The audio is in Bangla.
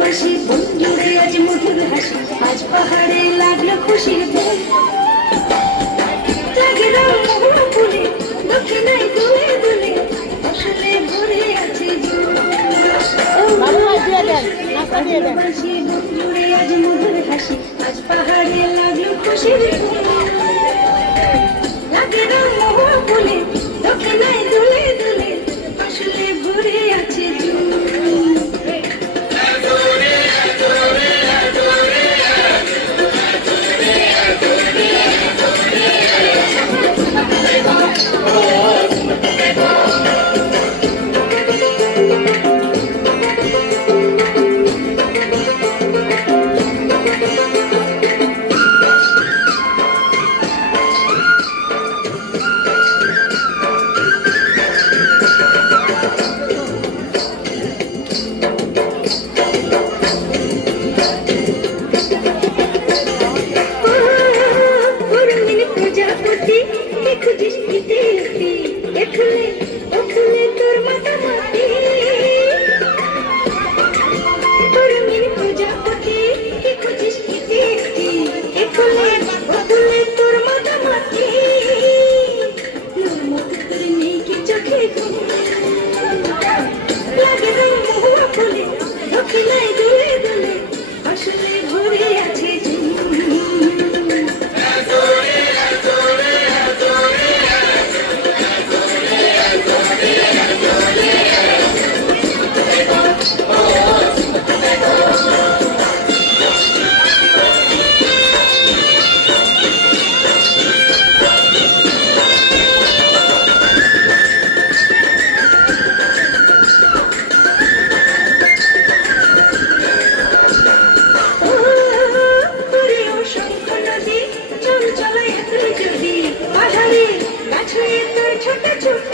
বাসি বন্ধুরে আজ মধুর হাসি আজ পাহাড়ে লাগলো খুশির ফুল লাগে রং মহুয়া ফুলে দক্ষিণায় দুলে দুলে আসলে ভরে আছে বাসি বন্ধুরে আজ মধুর হাসি আজ পাহাড়ে লাগলো খুশির ফুল লাগে রং মহুয়া ফুলে দক্ষিণায় দুলে দুলে আসলে ভরে আছে ছোট ছোট